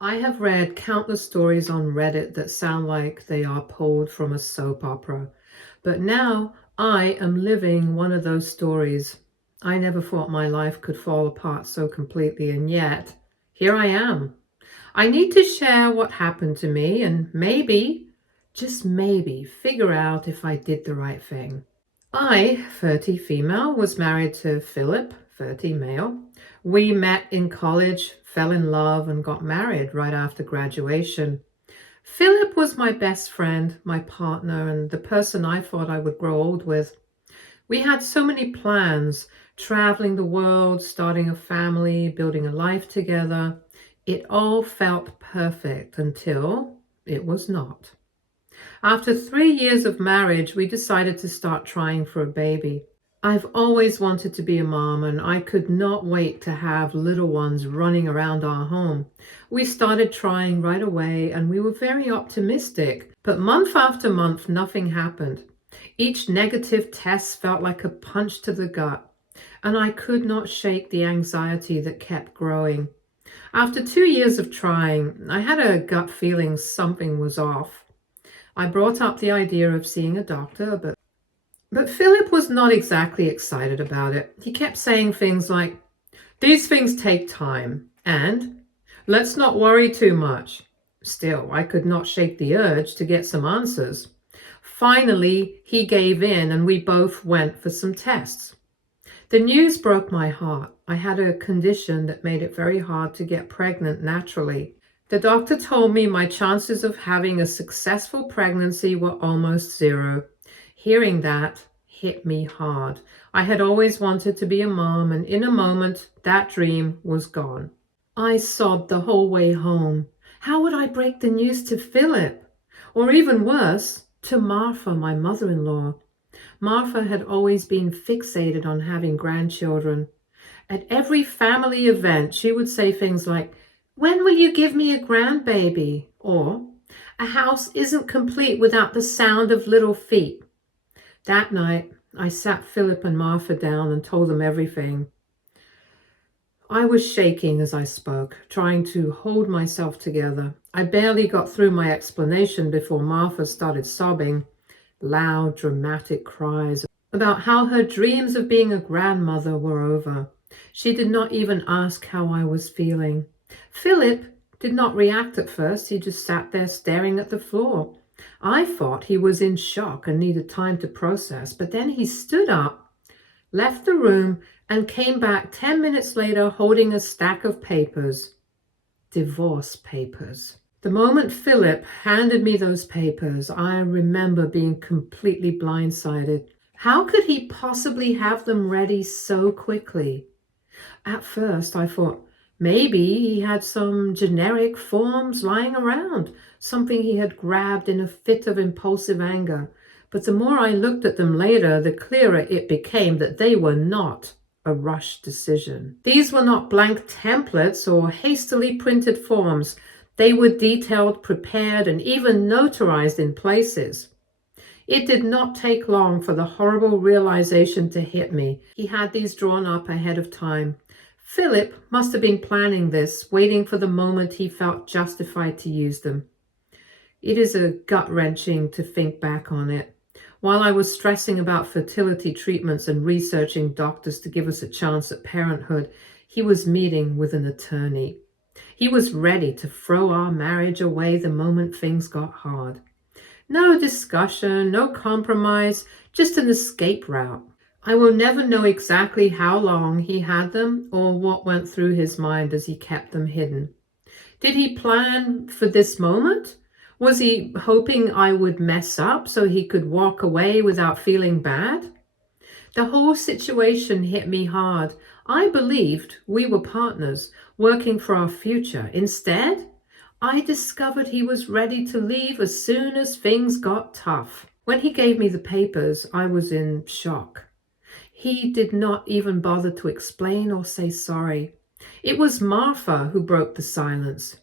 I have read countless stories on Reddit that sound like they are pulled from a soap opera, but now I am living one of those stories. I never thought my life could fall apart so completely, and yet here I am. I need to share what happened to me and maybe, just maybe, figure out if I did the right thing. I, 30 female, was married to Philip, 30 male. We met in college, fell in love, and got married right after graduation. Philip was my best friend, my partner, and the person I thought I would grow old with. We had so many plans, traveling the world, starting a family, building a life together. It all felt perfect until it was not. After 3 years of marriage, we decided to start trying for a baby. I've always wanted to be a mom, and I could not wait to have little ones running around our home. We started trying right away, and we were very optimistic. But month after month, nothing happened. Each negative test felt like a punch to the gut, and I could not shake the anxiety that kept growing. After 2 years of trying, I had a gut feeling something was off. I brought up the idea of seeing a doctor, but Philip was not exactly excited about it. He kept saying things like, "These things take time," and "let's not worry too much." Still, I could not shake the urge to get some answers. Finally, he gave in and we both went for some tests. The news broke my heart. I had a condition that made it very hard to get pregnant naturally. The doctor told me my chances of having a successful pregnancy were almost zero. Hearing that hit me hard. I had always wanted to be a mom, and in a moment, that dream was gone. I sobbed the whole way home. How would I break the news to Philip? Or even worse, to Martha, my mother-in-law. Martha had always been fixated on having grandchildren. At every family event, she would say things like, "When will you give me a grandbaby?" Or, "A house isn't complete without the sound of little feet." That night, I sat Philip and Martha down and told them everything. I was shaking as I spoke, trying to hold myself together. I barely got through my explanation before Martha started sobbing, loud, dramatic cries about how her dreams of being a grandmother were over. She did not even ask how I was feeling. Philip did not react at first. He just sat there staring at the floor. I thought he was in shock and needed time to process, but then he stood up, left the room, and came back 10 minutes later holding a stack of papers. Divorce papers. The moment Philip handed me those papers, I remember being completely blindsided. How could he possibly have them ready so quickly? At first, I thought maybe he had some generic forms lying around, something he had grabbed in a fit of impulsive anger. But the more I looked at them later, the clearer it became that they were not a rushed decision. These were not blank templates or hastily printed forms. They were detailed, prepared, and even notarized in places. It did not take long for the horrible realization to hit me. He had these drawn up ahead of time. Philip must have been planning this, waiting for the moment he felt justified to use them. It is a gut-wrenching to think back on it. While I was stressing about fertility treatments and researching doctors to give us a chance at parenthood, he was meeting with an attorney. He was ready to throw our marriage away the moment things got hard. No discussion, no compromise, just an escape route. I will never know exactly how long he had them or what went through his mind as he kept them hidden. Did he plan for this moment? Was he hoping I would mess up so he could walk away without feeling bad? The whole situation hit me hard. I believed we were partners, working for our future. Instead, I discovered he was ready to leave as soon as things got tough. When he gave me the papers, I was in shock. He did not even bother to explain or say sorry. It was Martha who broke the silence.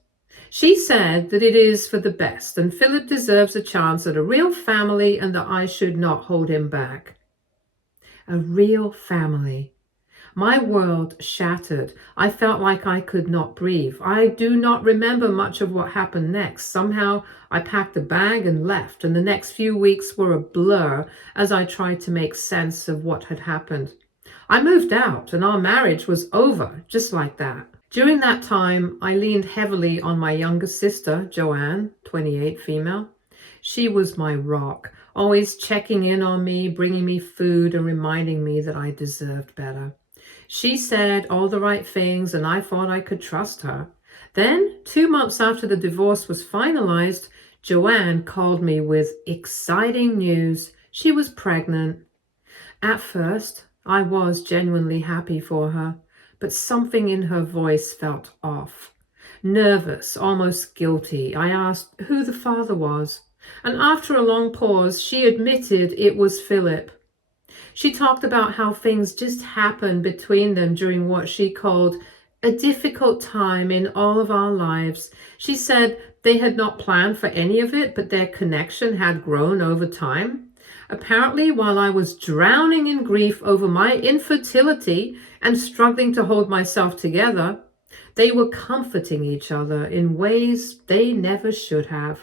She said that it is for the best and Philip deserves a chance at a real family and that I should not hold him back. A real family. My world shattered. I felt like I could not breathe. I do not remember much of what happened next. Somehow I packed a bag and left, and the next few weeks were a blur as I tried to make sense of what had happened. I moved out, and our marriage was over, just like that. During that time, I leaned heavily on my younger sister, Joanne, 28, female. She was my rock, always checking in on me, bringing me food, and reminding me that I deserved better. She said all the right things, and I thought I could trust her. Then, 2 months after the divorce was finalized, Joanne called me with exciting news. She was pregnant. At first, I was genuinely happy for her, but something in her voice felt off. Nervous, almost guilty, I asked who the father was, and after a long pause, she admitted it was Philip. She talked about how things just happened between them during what she called a difficult time in all of our lives. She said they had not planned for any of it, but their connection had grown over time. Apparently, while I was drowning in grief over my infertility and struggling to hold myself together, they were comforting each other in ways they never should have.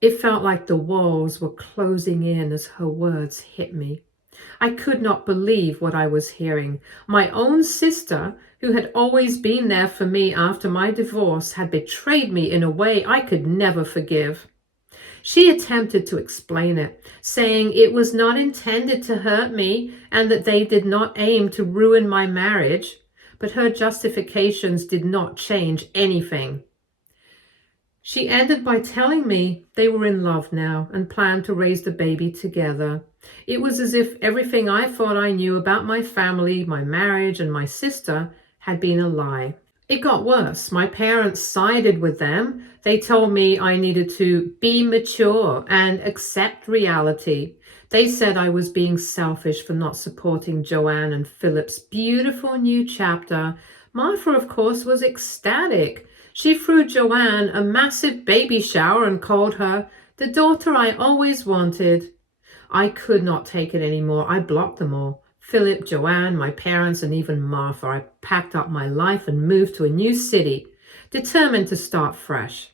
It felt like the walls were closing in as her words hit me. I could not believe what I was hearing. My own sister, who had always been there for me after my divorce, had betrayed me in a way I could never forgive. She attempted to explain it, saying it was not intended to hurt me and that they did not aim to ruin my marriage, but her justifications did not change anything. She ended by telling me they were in love now and planned to raise the baby together. It was as if everything I thought I knew about my family, my marriage, and my sister had been a lie. It got worse. My parents sided with them. They told me I needed to be mature and accept reality. They said I was being selfish for not supporting Joanne and Philip's beautiful new chapter. Martha, of course, was ecstatic. She threw Joanne a massive baby shower and called her the daughter I always wanted. I could not take it anymore. I blocked them all. Philip, Joanne, my parents, and even Martha. I packed up my life and moved to a new city, determined to start fresh.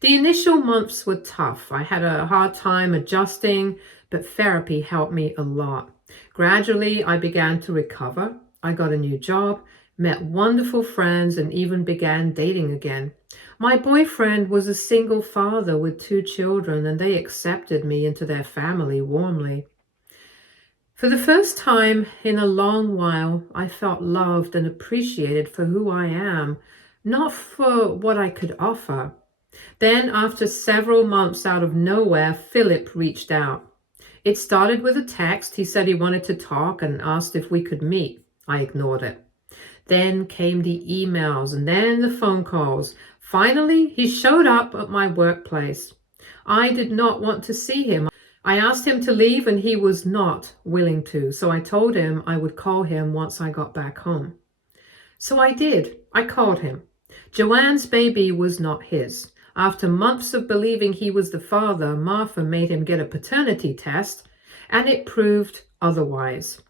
The initial months were tough. I had a hard time adjusting, but therapy helped me a lot. Gradually, I began to recover. I got a new job, met wonderful friends, and even began dating again. My boyfriend was a single father with 2 children, and they accepted me into their family warmly. For the first time in a long while, I felt loved and appreciated for who I am, not for what I could offer. Then, after several months out of nowhere, Philip reached out. It started with a text. He said he wanted to talk and asked if we could meet. I ignored it. Then came the emails and then the phone calls. Finally, he showed up at my workplace. I did not want to see him. I asked him to leave and he was not willing to, so I told him I would call him once I got back home. So I did. I called him. Joanne's baby was not his. After months of believing he was the father, Martha made him get a paternity test, and it proved otherwise.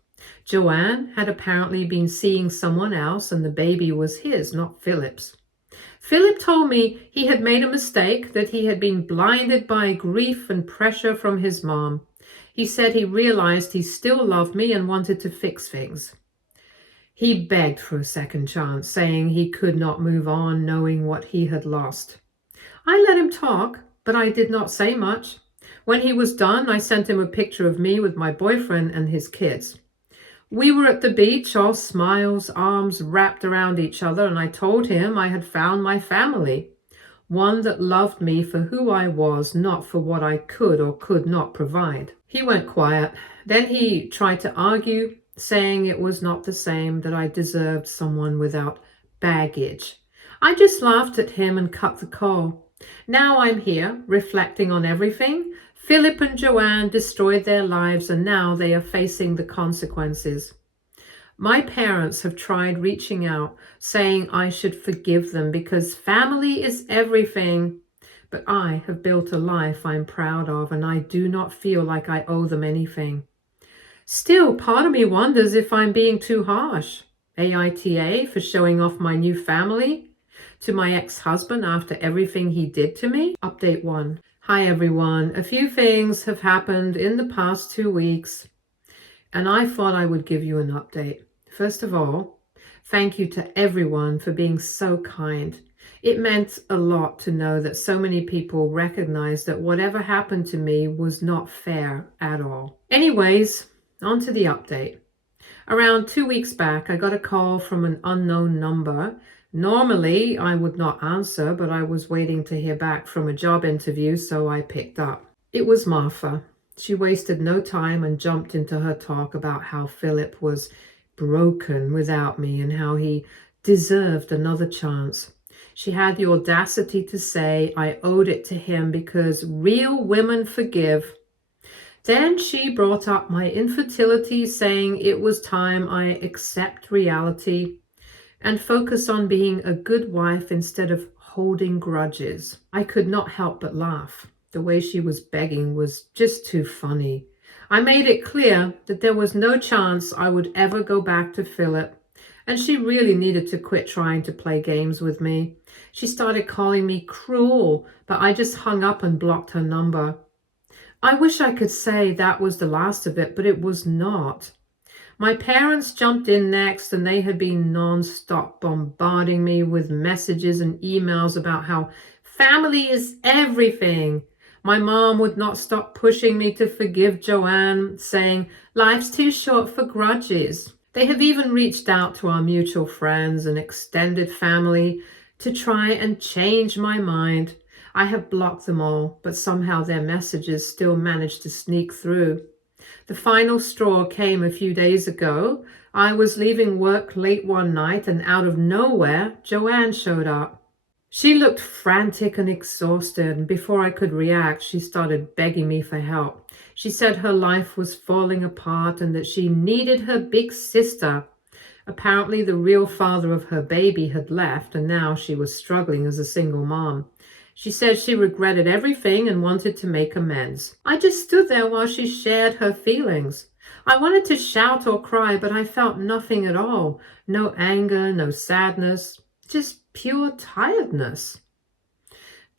Joanne had apparently been seeing someone else, and the baby was his, not Philip's. Philip told me he had made a mistake, that he had been blinded by grief and pressure from his mom. He said he realized he still loved me and wanted to fix things. He begged for a second chance, saying he could not move on knowing what he had lost. I let him talk, but I did not say much. When he was done, I sent him a picture of me with my boyfriend and his kids. We were at the beach, all smiles, arms wrapped around each other, and I told him I had found my family, one that loved me for who I was, not for what I could or could not provide. He went quiet. Then he tried to argue, saying it was not the same, that I deserved someone without baggage. I just laughed at him and cut the call. Now I'm here, reflecting on everything. Philip and Joanne destroyed their lives, and now they are facing the consequences. My parents have tried reaching out, saying I should forgive them because family is everything. But I have built a life I'm proud of, and I do not feel like I owe them anything. Still, part of me wonders if I'm being too harsh. AITA for showing off my new family to my ex-husband after everything he did to me? Update 1. Hi everyone. A few things have happened in the past 2 weeks, and I thought I would give you an update. First of all, thank you to everyone for being so kind. It meant a lot to know that so many people recognized that whatever happened to me was not fair at all. Anyways, on to the update. Around 2 weeks back, I got a call from an unknown number. Normally, I would not answer, but I was waiting to hear back from a job interview, so I picked up. It was Martha. She wasted no time and jumped into her talk about how Philip was broken without me and how he deserved another chance. She had the audacity to say I owed it to him because real women forgive. Then she brought up my infertility, saying it was time I accept reality and focus on being a good wife instead of holding grudges. I could not help but laugh. The way she was begging was just too funny. I made it clear that there was no chance I would ever go back to Philip, and she really needed to quit trying to play games with me. She started calling me cruel, but I just hung up and blocked her number. I wish I could say that was the last of it, but it was not. My parents jumped in next, and they had been non-stop bombarding me with messages and emails about how family is everything. My mom would not stop pushing me to forgive Joanne, saying life's too short for grudges. They have even reached out to our mutual friends and extended family to try and change my mind. I have blocked them all, but somehow their messages still managed to sneak through. The final straw came a few days ago. I was leaving work late one night, and out of nowhere, Joanne showed up. She looked frantic and exhausted, and before I could react, she started begging me for help. She said her life was falling apart and that she needed her big sister. Apparently, the real father of her baby had left, and now she was struggling as a single mom. She said she regretted everything and wanted to make amends. I just stood there while she shared her feelings. I wanted to shout or cry, but I felt nothing at all. No anger, no sadness, just pure tiredness.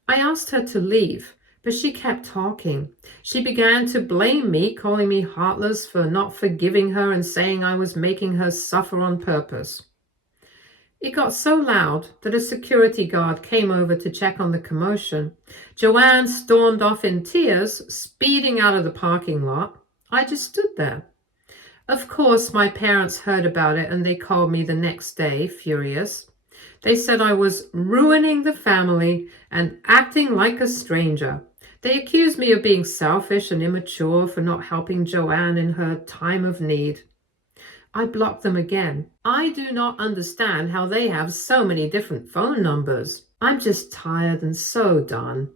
I asked her to leave, but she kept talking. She began to blame me, calling me heartless for not forgiving her and saying I was making her suffer on purpose. It got so loud that a security guard came over to check on the commotion. Joanne stormed off in tears, speeding out of the parking lot. I just stood there. Of course, my parents heard about it and they called me the next day, furious. They said I was ruining the family and acting like a stranger. They accused me of being selfish and immature for not helping Joanne in her time of need. I blocked them again. I do not understand how they have so many different phone numbers. I'm just tired and so done.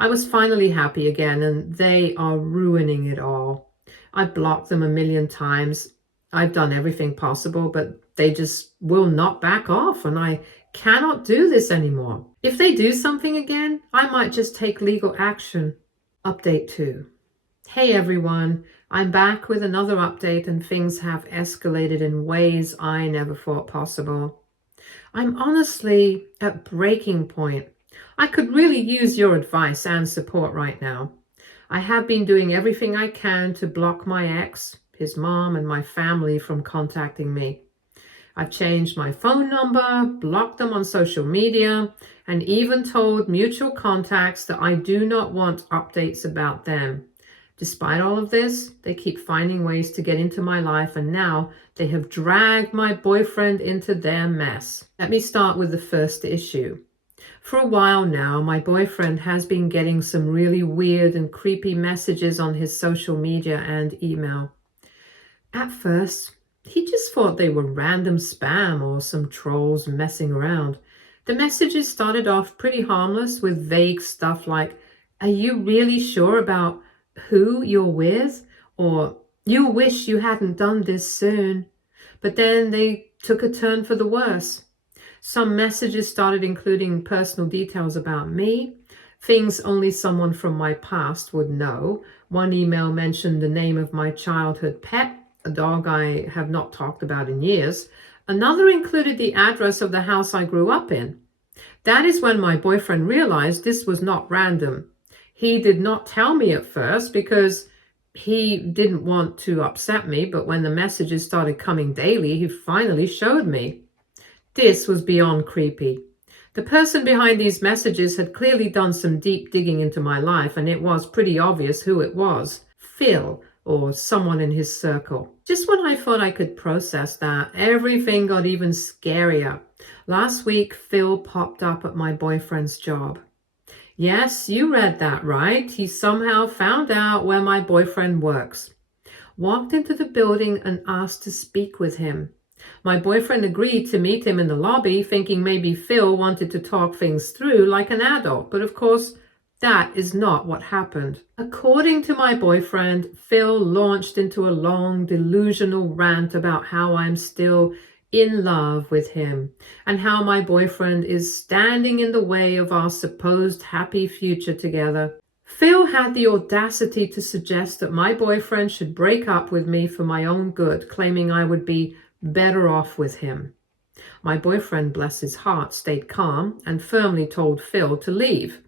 I was finally happy again, and they are ruining it all. I blocked them a million times. I've done everything possible, but they just will not back off, and I cannot do this anymore. If they do something again, I might just take legal action. Update 2. Hey everyone, I'm back with another update, and things have escalated in ways I never thought possible. I'm honestly at breaking point. I could really use your advice and support right now. I have been doing everything I can to block my ex, his mom, and my family from contacting me. I've changed my phone number, blocked them on social media, and even told mutual contacts that I do not want updates about them. Despite all of this, they keep finding ways to get into my life, and now they have dragged my boyfriend into their mess. Let me start with the first issue. For a while now, my boyfriend has been getting some really weird and creepy messages on his social media and email. At first, he just thought they were random spam or some trolls messing around. The messages started off pretty harmless with vague stuff like, "Are you really sure about who you're with?" or "You wish you hadn't done this soon." But then they took a turn for the worse. Some messages started including personal details about me, things only someone from my past would know. One email mentioned the name of my childhood pet, a dog I have not talked about in years. Another included the address of the house I grew up in. That is when my boyfriend realized this was not random. He did not tell me at first because he didn't want to upset me, but when the messages started coming daily, he finally showed me. This was beyond creepy. The person behind these messages had clearly done some deep digging into my life, and it was pretty obvious who it was. Phil, or someone in his circle. Just when I thought I could process that, everything got even scarier. Last week, Phil popped up at my boyfriend's job. Yes, you read that right. He somehow found out where my boyfriend works. Walked into the building and asked to speak with him. My boyfriend agreed to meet him in the lobby, thinking maybe Phil wanted to talk things through like an adult, but of course, that is not what happened. According to my boyfriend, Phil launched into a long, delusional rant about how I'm still in love with him and how my boyfriend is standing in the way of our supposed happy future together. Phil had the audacity to suggest that my boyfriend should break up with me for my own good, claiming I would be better off with him. My boyfriend, bless his heart, stayed calm and firmly told Phil to leave.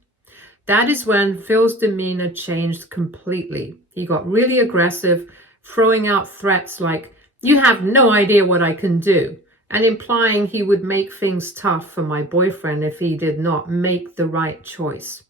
That is when Phil's demeanor changed completely. He got really aggressive, throwing out threats like, "You have no idea what I can do," and implying he would make things tough for my boyfriend if he did not make the right choice.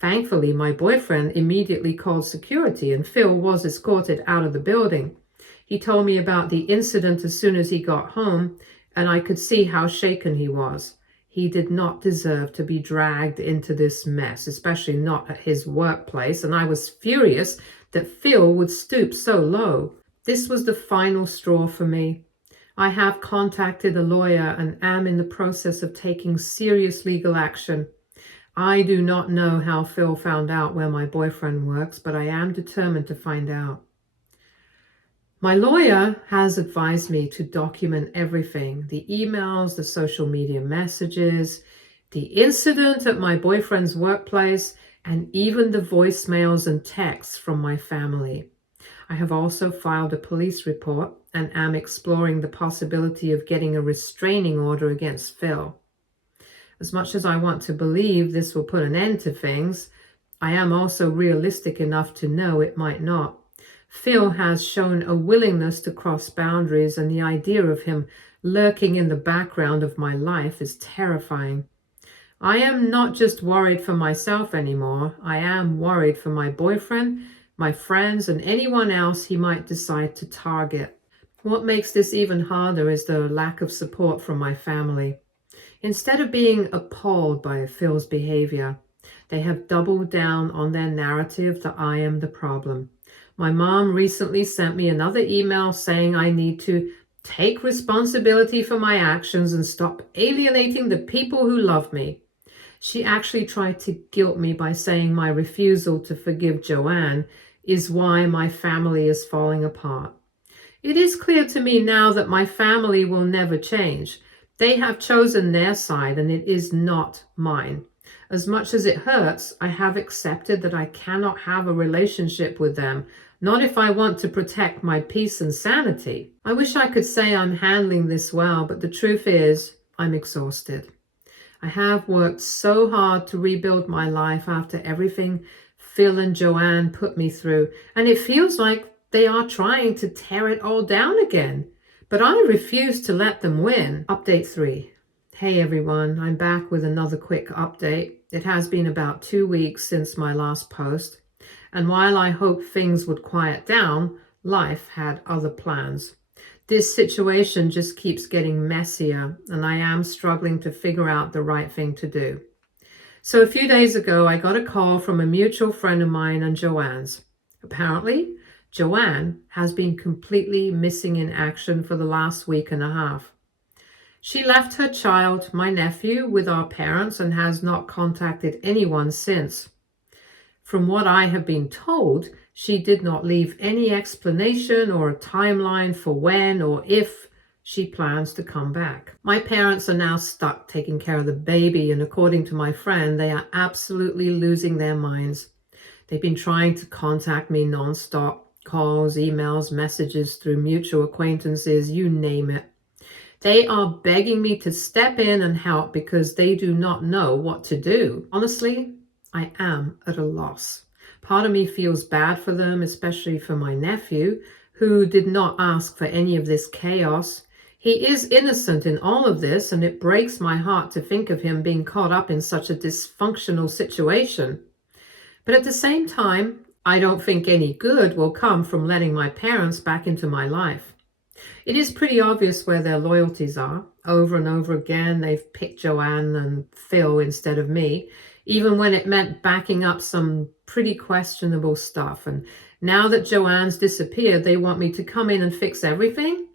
Thankfully, my boyfriend immediately called security and Phil was escorted out of the building. He told me about the incident as soon as he got home, and I could see how shaken he was. He did not deserve to be dragged into this mess, especially not at his workplace, and I was furious that Phil would stoop so low. This was the final straw for me. I have contacted a lawyer and am in the process of taking serious legal action. I do not know how Phil found out where my boyfriend works, but I am determined to find out. My lawyer has advised me to document everything, the emails, the social media messages, the incident at my boyfriend's workplace, and even the voicemails and texts from my family. I have also filed a police report and am exploring the possibility of getting a restraining order against Phil. As much as I want to believe this will put an end to things, I am also realistic enough to know it might not. Phil has shown a willingness to cross boundaries, and the idea of him lurking in the background of my life is terrifying. I am not just worried for myself anymore. I am worried for my boyfriend, my friends, and anyone else he might decide to target. What makes this even harder is the lack of support from my family. Instead of being appalled by Phil's behavior, they have doubled down on their narrative that I am the problem. My mom recently sent me another email saying I need to take responsibility for my actions and stop alienating the people who love me. She actually tried to guilt me by saying my refusal to forgive Joanne is why my family is falling apart. It is clear to me now that my family will never change. They have chosen their side and it is not mine. As much as it hurts, I have accepted that I cannot have a relationship with them, not if I want to protect my peace and sanity. I wish I could say I'm handling this well, but the truth is, I'm exhausted. I have worked so hard to rebuild my life after everything Phil and Joanne put me through, and it feels like they are trying to tear it all down again. But I refuse to let them win. Update 3. Hey everyone, I'm back with another quick update. It has been about 2 weeks since my last post, and while I hoped things would quiet down, life had other plans. This situation just keeps getting messier, and I am struggling to figure out the right thing to do. So a few days ago, I got a call from a mutual friend of mine and Joanne's. Apparently, Joanne has been completely missing in action for the last week and a half. She left her child, my nephew, with our parents and has not contacted anyone since. From what I have been told, she did not leave any explanation or a timeline for when or if she plans to come back. My parents are now stuck taking care of the baby, and according to my friend, they are absolutely losing their minds. They've been trying to contact me nonstop, calls, emails, messages through mutual acquaintances, you name it. They are begging me to step in and help because they do not know what to do. Honestly, I am at a loss. Part of me feels bad for them, especially for my nephew, who did not ask for any of this chaos. He is innocent in all of this, and it breaks my heart to think of him being caught up in such a dysfunctional situation. But at the same time, I don't think any good will come from letting my parents back into my life. It is pretty obvious where their loyalties are. Over and over again, they've picked Joanne and Phil instead of me, even when it meant backing up some pretty questionable stuff. And now that Joanne's disappeared, they want me to come in and fix everything?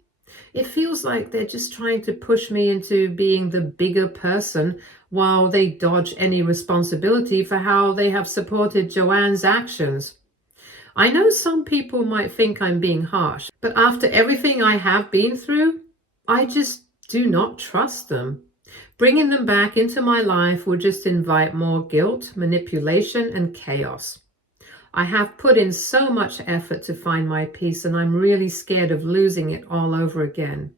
It feels like they're just trying to push me into being the bigger person while they dodge any responsibility for how they have supported Joanne's actions. I know some people might think I'm being harsh, but after everything I have been through, I just do not trust them. Bringing them back into my life will just invite more guilt, manipulation, and chaos. I have put in so much effort to find my peace, and I'm really scared of losing it all over again.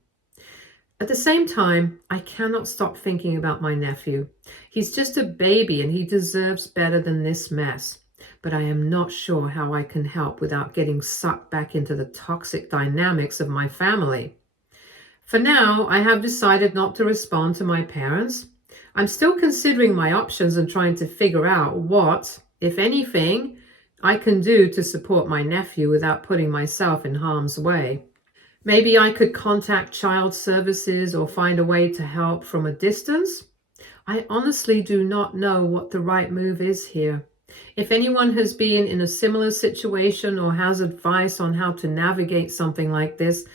At the same time, I cannot stop thinking about my nephew. He's just a baby and he deserves better than this mess. But I am not sure how I can help without getting sucked back into the toxic dynamics of my family. For now, I have decided not to respond to my parents. I'm still considering my options and trying to figure out what, if anything, I can do to support my nephew without putting myself in harm's way. Maybe I could contact child services or find a way to help from a distance. I honestly do not know what the right move is here. If anyone has been in a similar situation or has advice on how to navigate something like this,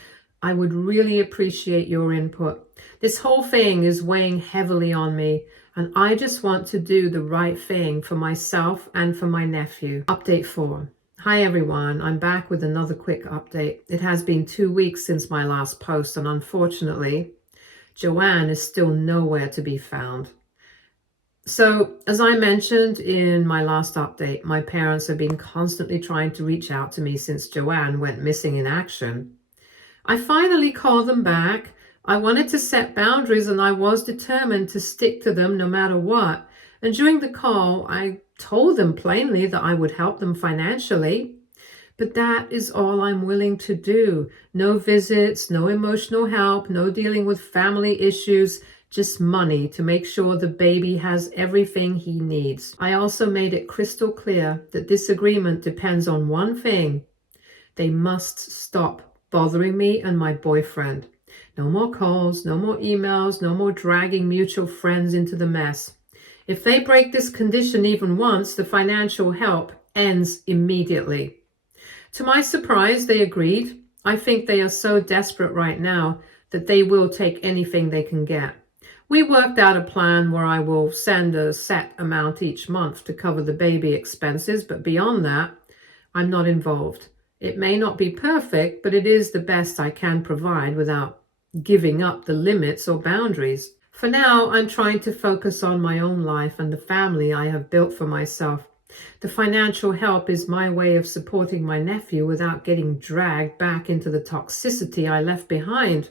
I would really appreciate your input. This whole thing is weighing heavily on me, and I just want to do the right thing for myself and for my nephew. Update 4. Hi everyone, I'm back with another quick update. It has been 2 weeks since my last post, and unfortunately, Joanne is still nowhere to be found. So, as I mentioned in my last update, my parents have been constantly trying to reach out to me since Joanne went missing in action. I finally called them back. I wanted to set boundaries and I was determined to stick to them no matter what. And during the call, I told them plainly that I would help them financially. But that is all I'm willing to do. No visits, no emotional help, no dealing with family issues, just money to make sure the baby has everything he needs. I also made it crystal clear that this agreement depends on one thing. They must stop bothering me and my boyfriend. No more calls, no more emails, no more dragging mutual friends into the mess. If they break this condition even once, the financial help ends immediately. To my surprise, they agreed. I think they are so desperate right now that they will take anything they can get. We worked out a plan where I will send a set amount each month to cover the baby expenses, but beyond that, I'm not involved. It may not be perfect, but it is the best I can provide without giving up the limits or boundaries. For now, I'm trying to focus on my own life and the family I have built for myself. The financial help is my way of supporting my nephew without getting dragged back into the toxicity I left behind.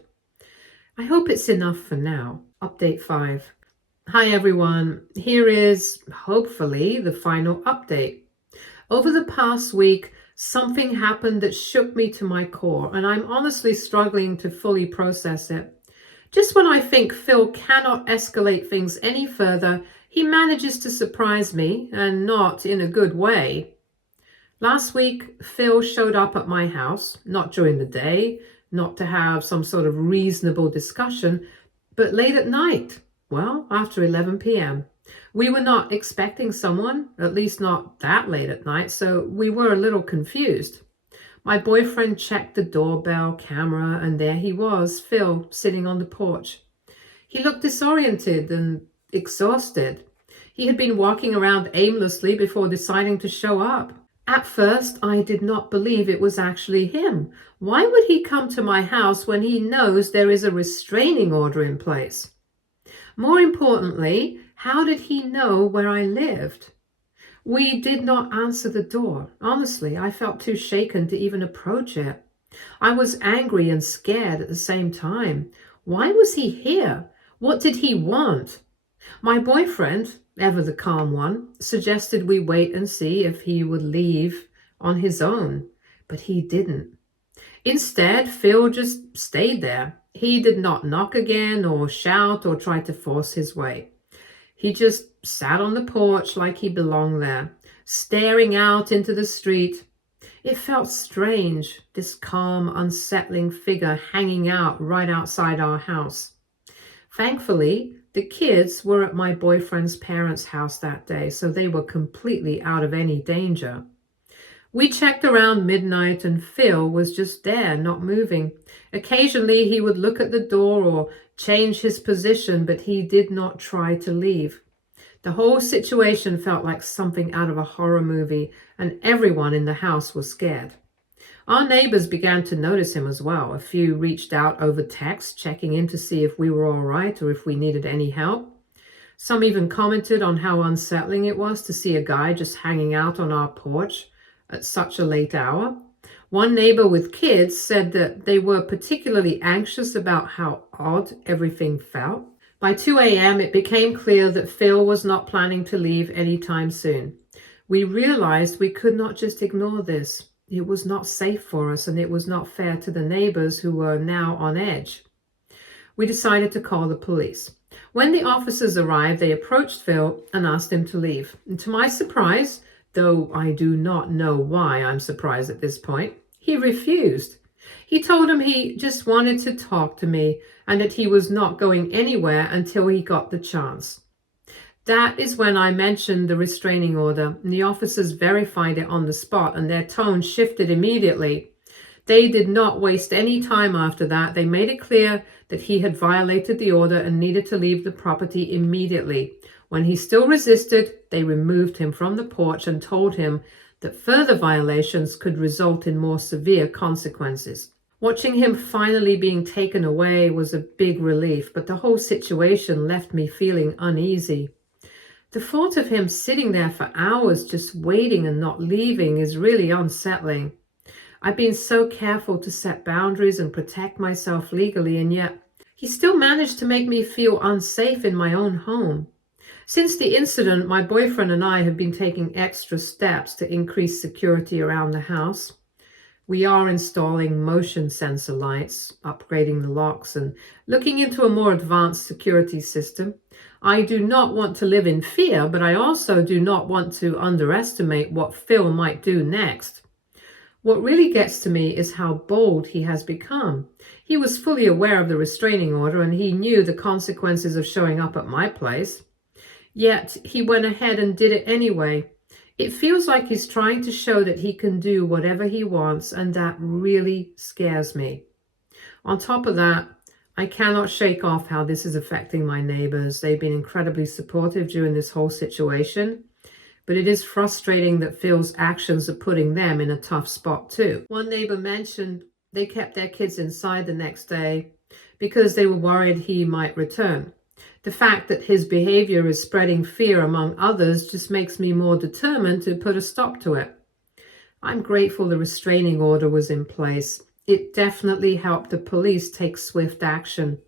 I hope it's enough for now. Update 5. Hi everyone. Here is, hopefully, the final update. Over the past week, something happened that shook me to my core, and I'm honestly struggling to fully process it. Just when I think Phil cannot escalate things any further, he manages to surprise me, and not in a good way. Last week, Phil showed up at my house, not during the day, not to have some sort of reasonable discussion, but late at night, well, after 11 p.m. We were not expecting someone, at least not that late at night, so we were a little confused. My boyfriend checked the doorbell camera, and there he was, Phil, sitting on the porch. He looked disoriented and exhausted. He had been walking around aimlessly before deciding to show up. At first, I did not believe it was actually him. Why would he come to my house when he knows there is a restraining order in place? More importantly, how did he know where I lived? We did not answer the door. Honestly, I felt too shaken to even approach it. I was angry and scared at the same time. Why was he here? What did he want? My boyfriend, ever the calm one, suggested we wait and see if he would leave on his own, but he didn't. Instead, Phil just stayed there. He did not knock again or shout or try to force his way. He just sat on the porch like he belonged there, staring out into the street. It felt strange, this calm, unsettling figure hanging out right outside our house. Thankfully, the kids were at my boyfriend's parents' house that day, so they were completely out of any danger. We checked around midnight and Phil was just there, not moving. Occasionally he would look at the door or change his position, but he did not try to leave. The whole situation felt like something out of a horror movie, and everyone in the house was scared. Our neighbors began to notice him as well. A few reached out over text, checking in to see if we were all right or if we needed any help. Some even commented on how unsettling it was to see a guy just hanging out on our porch at such a late hour. One neighbor with kids said that they were particularly anxious about how odd everything felt. By 2 a.m., it became clear that Phil was not planning to leave anytime soon. We realized we could not just ignore this. It was not safe for us, and it was not fair to the neighbors who were now on edge. We decided to call the police. When the officers arrived, they approached Phil and asked him to leave. And to my surprise, though I do not know why I'm surprised at this point, he refused. He told him he just wanted to talk to me and that he was not going anywhere until he got the chance. That is when I mentioned the restraining order. The officers verified it on the spot and their tone shifted immediately. They did not waste any time after that. They made it clear that he had violated the order and needed to leave the property immediately. When he still resisted, they removed him from the porch and told him that further violations could result in more severe consequences. Watching him finally being taken away was a big relief, but the whole situation left me feeling uneasy. The thought of him sitting there for hours just waiting and not leaving is really unsettling. I've been so careful to set boundaries and protect myself legally, and yet he still managed to make me feel unsafe in my own home. Since the incident, my boyfriend and I have been taking extra steps to increase security around the house. We are installing motion sensor lights, upgrading the locks, and looking into a more advanced security system. I do not want to live in fear, but I also do not want to underestimate what Phil might do next. What really gets to me is how bold he has become. He was fully aware of the restraining order and he knew the consequences of showing up at my place. Yet he went ahead and did it anyway. It feels like he's trying to show that he can do whatever he wants, and that really scares me. On top of that, I cannot shake off how this is affecting my neighbors. They've been incredibly supportive during this whole situation, but it is frustrating that Phil's actions are putting them in a tough spot too. One neighbor mentioned they kept their kids inside the next day because they were worried he might return. The fact that his behavior is spreading fear among others just makes me more determined to put a stop to it. I'm grateful the restraining order was in place. It definitely helped the police take swift action.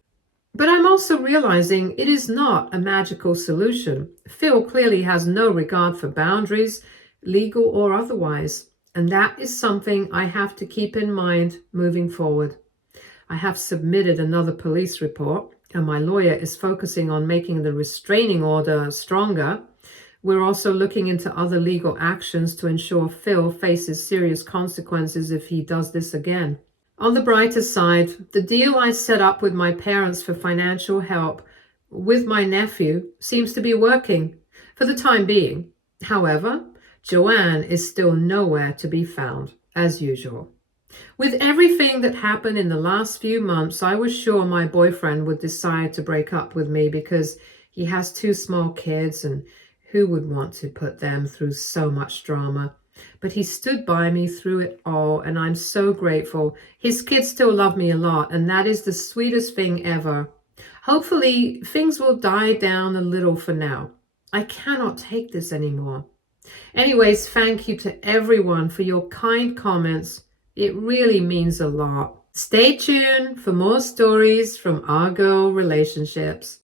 But I'm also realizing it is not a magical solution. Phil clearly has no regard for boundaries, legal or otherwise, and that is something I have to keep in mind moving forward. I have submitted another police report, and my lawyer is focusing on making the restraining order stronger. We're also looking into other legal actions to ensure Phil faces serious consequences if he does this again. On the brighter side, the deal I set up with my parents for financial help with my nephew seems to be working for the time being. However, Joanne is still nowhere to be found, as usual. With everything that happened in the last few months, I was sure my boyfriend would decide to break up with me because he has 2 small kids and who would want to put them through so much drama? But he stood by me through it all, and I'm so grateful. His kids still love me a lot, and that is the sweetest thing ever. Hopefully, things will die down a little for now. I cannot take this anymore. Anyways, thank you to everyone for your kind comments. It really means a lot. Stay tuned for more stories from our girl relationships.